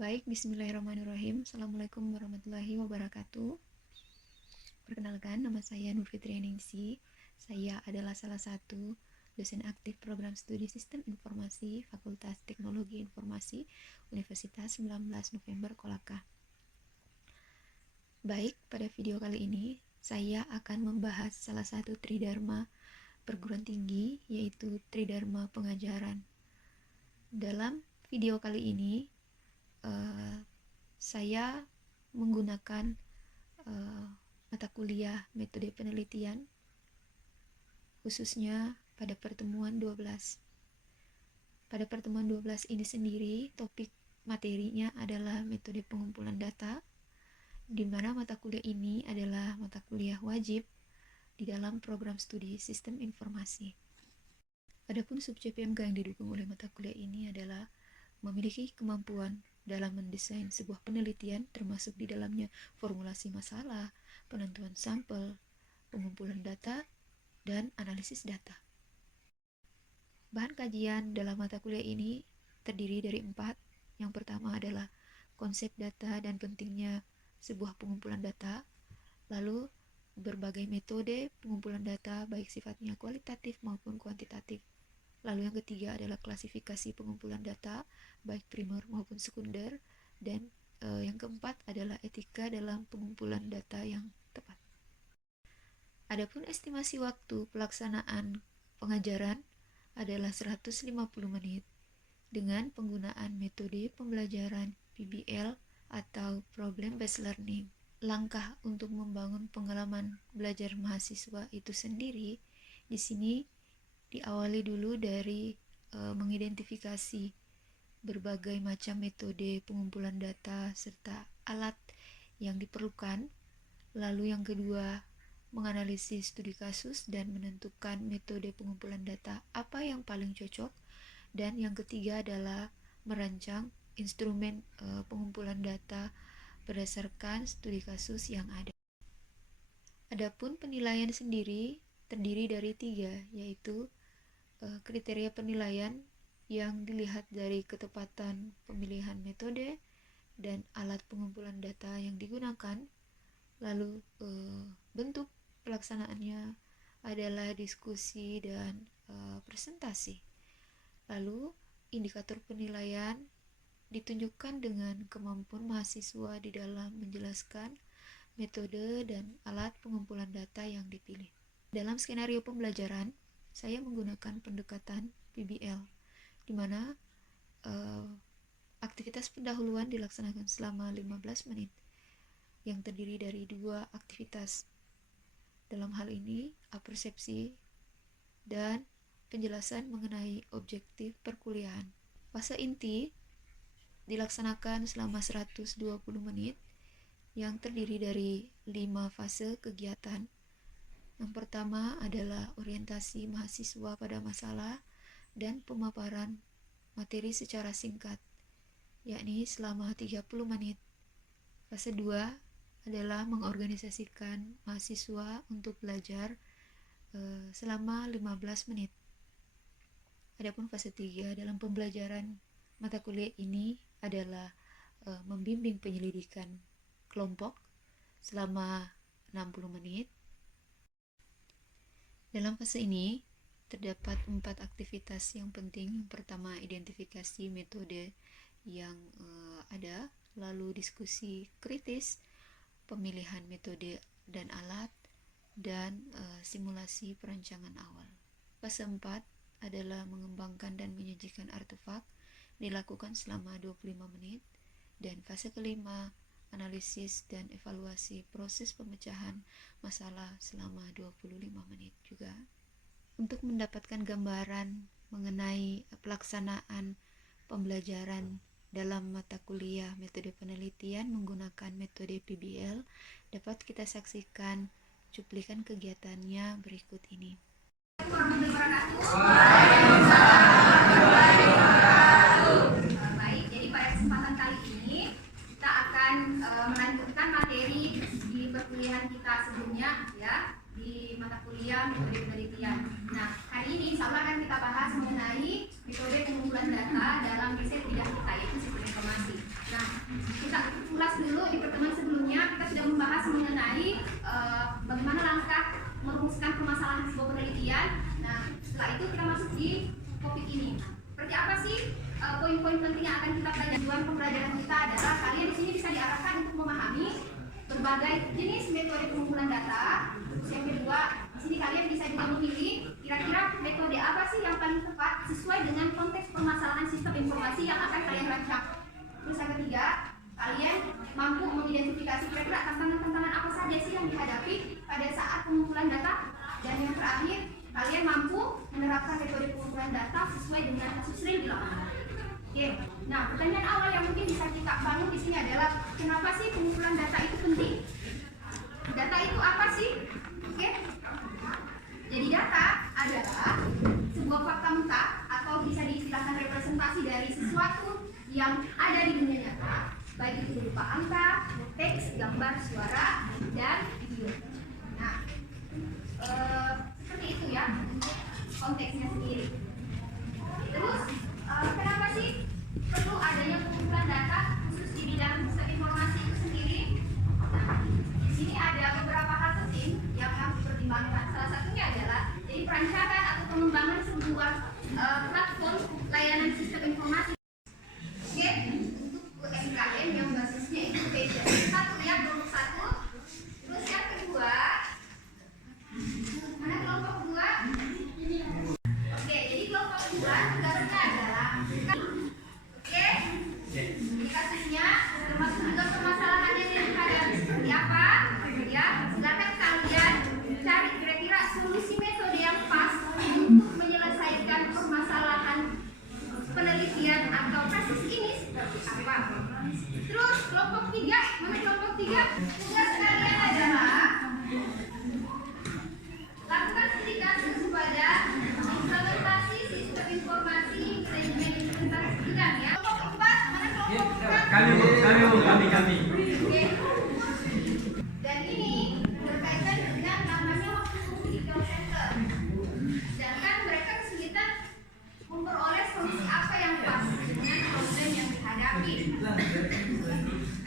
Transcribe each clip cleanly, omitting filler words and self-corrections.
Baik, bismillahirrahmanirrahim. Assalamualaikum warahmatullahi wabarakatuh. Perkenalkan, nama saya Nur Fitri Ningsi. Saya adalah salah satu dosen aktif program studi Sistem Informasi Fakultas Teknologi Informasi Universitas 19 November Kolaka. Baik, pada video kali ini saya akan membahas salah satu tridharma perguruan tinggi, yaitu tridharma pengajaran. Dalam video kali ini saya menggunakan mata kuliah metode penelitian, khususnya pada pertemuan 12. Pada pertemuan 12 ini sendiri, topik materinya adalah metode pengumpulan data, di mana mata kuliah ini adalah mata kuliah wajib di dalam program studi Sistem Informasi. Adapun subjek PMK yang didukung oleh mata kuliah ini adalah memiliki kemampuan dalam mendesain sebuah penelitian, termasuk di dalamnya formulasi masalah, penentuan sampel, pengumpulan data, dan analisis data. Bahan kajian dalam mata kuliah ini terdiri dari 4. Yang pertama adalah konsep data dan pentingnya sebuah pengumpulan data, lalu berbagai metode pengumpulan data baik sifatnya kualitatif maupun kuantitatif. Lalu yang ketiga adalah klasifikasi pengumpulan data, baik primer maupun sekunder. Dan yang keempat adalah etika dalam pengumpulan data yang tepat. Adapun estimasi waktu pelaksanaan pengajaran adalah 150 menit dengan penggunaan metode pembelajaran PBL atau Problem Based Learning. Langkah untuk membangun pengalaman belajar mahasiswa itu sendiri di sini diawali dulu dari mengidentifikasi berbagai macam metode pengumpulan data serta alat yang diperlukan. Lalu yang kedua, menganalisis studi kasus dan menentukan metode pengumpulan data apa yang paling cocok. Dan yang ketiga adalah merancang instrumen pengumpulan data berdasarkan studi kasus yang ada. Adapun penilaian sendiri terdiri dari 3, yaitu kriteria penilaian yang dilihat dari ketepatan pemilihan metode dan alat pengumpulan data yang digunakan. Lalu bentuk pelaksanaannya adalah diskusi dan presentasi. Lalu indikator penilaian ditunjukkan dengan kemampuan mahasiswa di dalam menjelaskan metode dan alat pengumpulan data yang dipilih. Dalam skenario pembelajaran, saya menggunakan pendekatan PBL, di mana aktivitas pendahuluan dilaksanakan selama 15 menit, yang terdiri dari 2 aktivitas. Dalam hal ini, apersepsi dan penjelasan mengenai objektif perkuliahan. Fase inti dilaksanakan selama 120 menit, yang terdiri dari 5 fase kegiatan. Yang pertama adalah orientasi mahasiswa pada masalah dan pemaparan materi secara singkat, yakni selama 30 menit. Fase 2 adalah mengorganisasikan mahasiswa untuk belajar selama 15 menit. Adapun fase 3 dalam pembelajaran mata kuliah ini adalah membimbing penyelidikan kelompok selama 60 menit. Dalam fase ini terdapat 4 aktivitas yang penting. Yang pertama, identifikasi metode yang ada, lalu diskusi kritis, pemilihan metode dan alat, dan simulasi perancangan awal. Fase 4 adalah mengembangkan dan menyajikan artefak, dilakukan selama 25 menit. Dan fase kelima, analisis dan evaluasi proses pemecahan masalah selama 25 menit juga. Untuk mendapatkan gambaran mengenai pelaksanaan pembelajaran dalam mata kuliah metode penelitian menggunakan metode PBL, dapat kita saksikan cuplikan kegiatannya berikut ini. Baik, jadi pada kesempatan kali ini kita akan melanjutkan materi di perkuliahan kita sebelumnya, ya, di mata kuliah metode penelitian. Nah, hari ini insya Allah akan kita bahas mengenai metode pengumpulan data dalam riset bidang kita, yaitu sistem informasi. Nah, sini. Seperti apa sih poin-poin penting yang akan kita pelajari? Tujuan pembelajaran kita adalah kalian di sini bisa diarahkan untuk memahami berbagai jenis metode pengumpulan data. Terus yang kedua, di sini kalian bisa juga memilih kira-kira metode apa sih yang paling tepat sesuai dengan konteks permasalahan sistem informasi yang akan kalian rancang. Terus yang ketiga, kalian mampu mengidentifikasi kira-kira tantangan-tantangan apa saja sih yang dihadapi pada saat pengumpulan data. Dan yang terakhir, kalian mampu menerapkan metode pengumpulan data sesuai dengan kasus real di lapangan. Oke, nah pertanyaan awal yang mungkin bisa kita bangun di sini adalah kenapa sih pengumpulan data itu penting? Data itu apa sih? Oke, jadi data adalah sebuah fakta mentah atau bisa diistilahkan representasi dari sesuatu yang ada di dunia nyata, baik itu berupa angka, teks, gambar, suara, dan video. Nah, seperti itu ya untuk konteksnya sendiri. Terus kenapa sih perlu adanya pengumpulan data khusus di bidang sistem informasi itu sendiri? Nah, di sini ada beberapa hal penting yang harus dipertimbangkan. Salah satunya adalah jadi perancangan atau pengembangan sebuah platform layanan sistem informasi. Oke, untuk UMKM yang basisnya itu beda. Satu ya, kelompok satu. Terus yang kedua, mana kelompok dua? Oke, jadi kelompok dua tugasnya adalah oke, ini kasusnya termasuk juga permasalahannya yang dihadapi seperti apa? Ya, silakan kalian cari kira-kira solusi metode yang pas untuk menyelesaikan permasalahan penelitian atau kasus ini seperti apa. Terus kelompok tiga, mana kelompok tiga? Tugas kalian adalah lakukan studi kasus pada implementasi sistem informasi manajemen implementasi bidang ya. Kelompok empat, mana kelompok empat? Kami. Oke. Dan ini berkaitan dengan namanya waktu critical center. Sedangkan mereka kesulitan memperoleh solusi apa yang pas dengan problem yang dihadapi.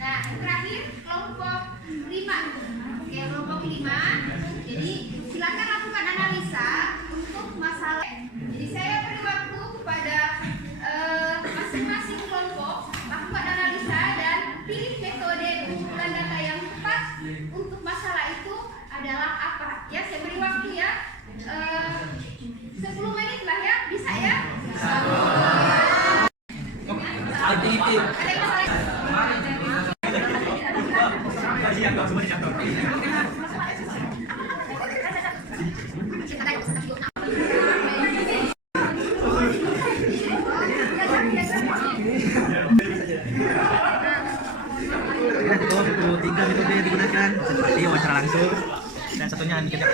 Nah, yang terakhir kelompok 5. Oke, kelompok 5. Jadi silakan lakukan analisa untuk masalah. Jadi saya beri waktu kepada masing-masing kelompok lakukan analisa dan pilih metode pengumpulan data yang tepat untuk masalah itu adalah apa. Ya, saya beri waktu ya. 10 menit lah ya, bisa ya? Ada yang Tiga metode digunakan, seperti wawancara langsung dan satunya handicap.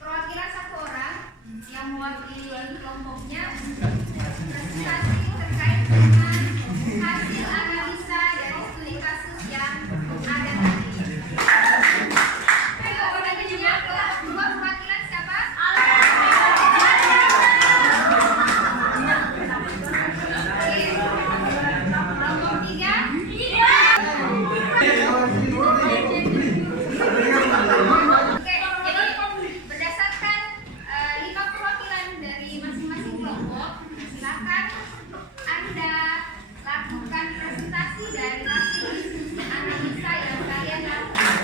perwakilan satu orang yang mewakili kelompoknya presentasi terkait dengan hasil analisa dari studi kasus yang ada tadi. Ayo, pertanyaannya dua perwakilan siapa? Kelompok tiga. Oke, jadi berdasarkan 5 perwakilan dari masing-masing kelompok, silakan Anda lakukan presentasi dari hasil diskusi analisa yang kalian lakukan.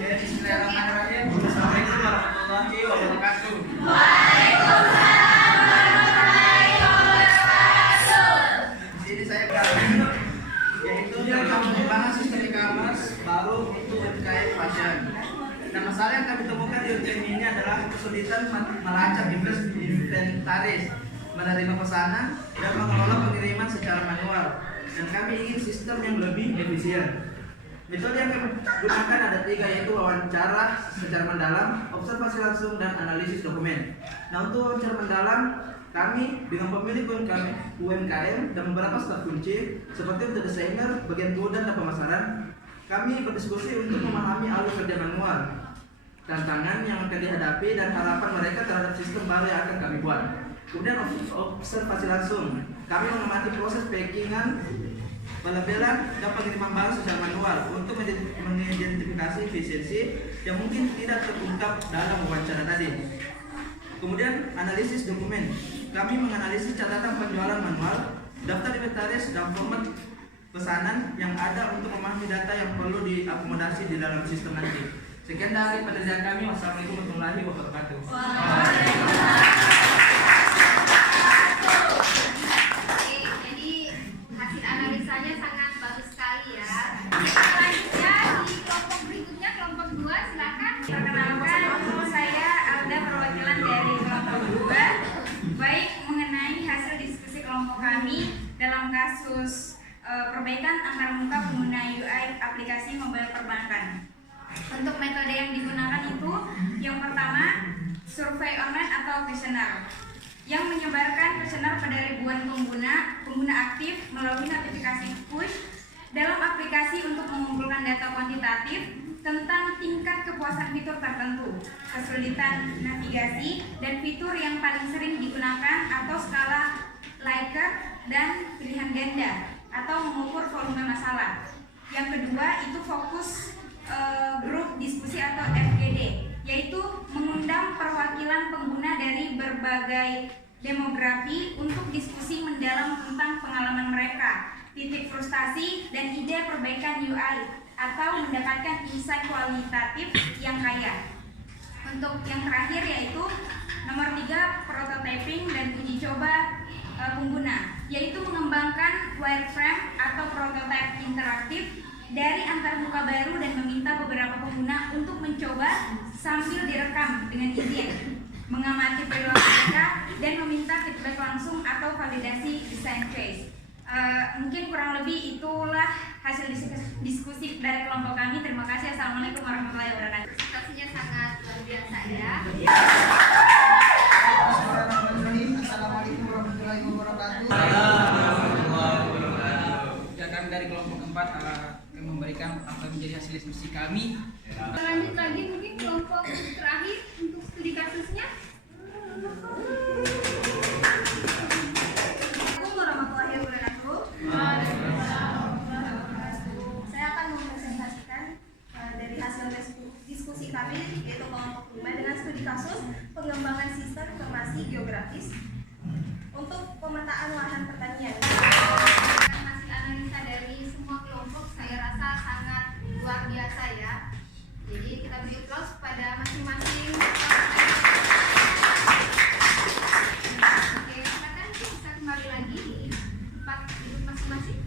Bismillahirrahmanirrahim. Assalamualaikum warahmatullahi wabarakatuh. Di sini saya yaitu tentang pengembangan sistem e-commerce baru untuk UMKM fashion. Nah, masalah yang kami temukan di UMKM ini adalah kesulitan melacak inventaris, menerima pesanan, dan mengelola pengiriman secara manual. Dan kami ingin sistem yang lebih efisien. Metode yang kami gunakan ada 3, yaitu wawancara secara mendalam, observasi langsung, dan analisis dokumen. Nah, untuk wawancara mendalam, kami dengan pemilik UMKM dan beberapa staf kunci seperti untuk desainer, bagian kode dan pemasaran, kami berdiskusi untuk memahami alur kerja manual, tantangan yang akan dihadapi, dan harapan mereka terhadap sistem baru yang akan kami buat. Kemudian observasi langsung, kami mengamati proses packingan, pelabelan, dan pengiriman barang secara manual untuk mengidentifikasi efisiensi yang mungkin tidak terungkap dalam wawancara tadi. Kemudian analisis dokumen. Kami menganalisis catatan penjualan manual, daftar inventaris, dan format pesanan yang ada untuk memahami data yang perlu diakomodasi di dalam sistem nanti. Sekian dari penelitian kami. Wassalamualaikum warahmatullahi wabarakatuh. Oke, jadi hasil analisanya sangat bagus sekali ya. Selanjutnya di kelompok berikutnya, kelompok 2, silakan. Perkenalkan, saya Alda, perwakilan dari kelompok 2. Baik mengenai hasil diskusi kelompok kami dalam kasus perbaikan antarmuka pengguna UI aplikasi mobile perbankan. Untuk metode yang digunakan itu, yang pertama, survei online atau kuesioner yang menyebarkan kuesioner pada ribuan pengguna aktif melalui notifikasi push dalam aplikasi untuk mengumpulkan data kuantitatif tentang tingkat kepuasan fitur tertentu, kesulitan navigasi, dan fitur yang paling sering digunakan atau skala Likert dan pilihan ganda atau mengukur volume masalah. Yang kedua itu fokus grup diskusi atau FGD, yaitu mengundang perwakilan pengguna dari berbagai demografi untuk diskusi mendalam tentang pengalaman mereka, titik frustasi, dan ide perbaikan UI atau mendapatkan insight kualitatif yang kaya. Untuk yang terakhir yaitu nomor 3, prototyping dan uji coba pengguna, yaitu mengembangkan wireframe atau prototipe interaktif dari antarmuka baru dan meminta beberapa pengguna untuk mencoba sambil direkam dengan izin, mengamati perilaku mereka, dan meminta feedback langsung atau validasi desain phase. Mungkin kurang lebih itulah hasil diskusi dari kelompok kami. Terima kasih. Assalamualaikum warahmatullahi wabarakatuh. Presentasinya sangat luar biasa ya. Assalamualaikum warahmatullahi wabarakatuh. Ya, kami dari kelompok 4 akan memberikan apa yang menjadi hasil diskusi kami. Lanjut lagi mungkin kelompok terakhir untuk studi kasusnya. Assalamualaikum warahmatullahi wabarakatuh. Saya akan mempresentasikan dari hasil diskusi kami, yaitu kelompok 5 dengan studi kasus pengembangan sistem informasi geografis untuk pemetaan lahan pertanian. Hasil analisa dari semua kelompok saya rasa sangat luar biasa ya. Jadi kita beri applause pada masing-masing. Oke, silakan bisa kembali lagi di tempat duduk masing-masing.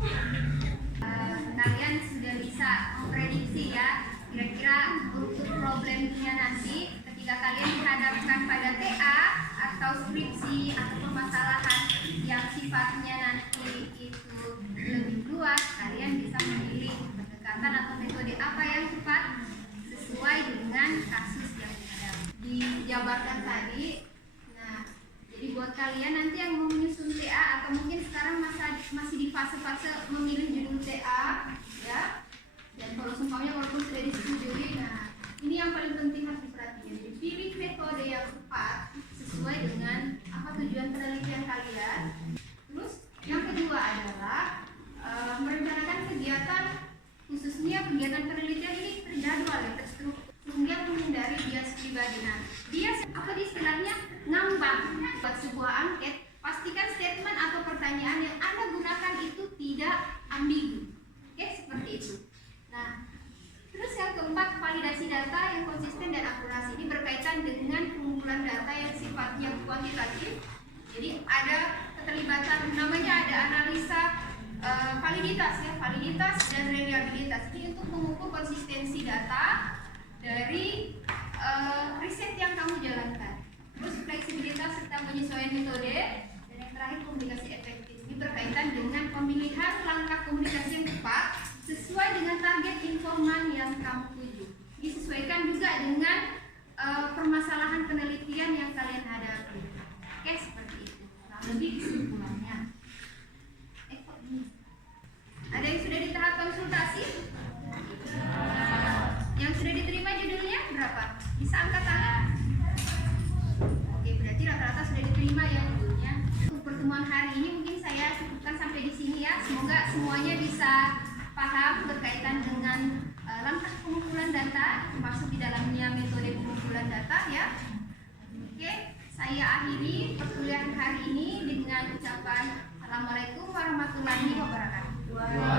Kalian sudah bisa memprediksi ya, kira-kira untuk problemnya nanti ketika kalian dihadapkan pada TA atau skripsi atau permasalahan yang sifatnya nanti itu lebih luas, kalian bisa memilih pendekatan atau metode apa yang tepat sesuai dengan kasus yang dijabarkan tadi. Nah, jadi buat kalian nanti yang mau menyusun TA atau mungkin sekarang masih di fase-fase memilih judul TA ya, dan kalau seumpamanya walaupun sudah disetujui, nah ini yang paling penting harus diperhatikan. Jadi pilih metode yang tepat sesuai dengan apa tujuan penelitian kalian. Terus yang kedua adalah merencanakan kegiatan, khususnya kegiatan penelitian ini terjadwal ya, terstruktur, sehingga menghindari bias pribadi. Nah, bias apa di istilahnya ngambang. Buat sebuah angket, pastikan statement atau pertanyaan yang Anda gunakan itu tidak ambigu. Oke, seperti itu. Nah, terus yang keempat, validasi data yang konsisten dan akurasi. Ini berkaitan dengan pengumpulan data yang sifatnya kuantitatif. Jadi ada keterlibatan, namanya ada analisa validitas ya, validitas dan reliabilitas. Ini untuk mengukur konsistensi data dari riset yang kamu jalankan. Terus fleksibilitas serta penyesuaian metode, dan yang terakhir komunikasi efektif. Ini berkaitan dengan pemilihan langkah komunikasi yang tepat sesuai dengan target informan yang kamu tuju. Disesuaikan juga dengan permasalahan penelitian yang kalian hadapi. Oke, seperti itu. Nah, lebih kesimpulannya. Ada yang sudah di tahap konsultasi? Yang sudah diterima judulnya berapa? Bisa angkat tangan? Oke, berarti rata-rata sudah diterima ya judulnya. Untuk pertemuan hari ini mungkin saya cukupkan sampai di sini ya. Semoga semuanya bisa paham berkaitan dengan langkah pengumpulan data, termasuk di dalamnya metode pengumpulan data ya. Oke, Saya akhiri perkuliahan hari ini dengan ucapan Assalamualaikum warahmatullahi wabarakatuh.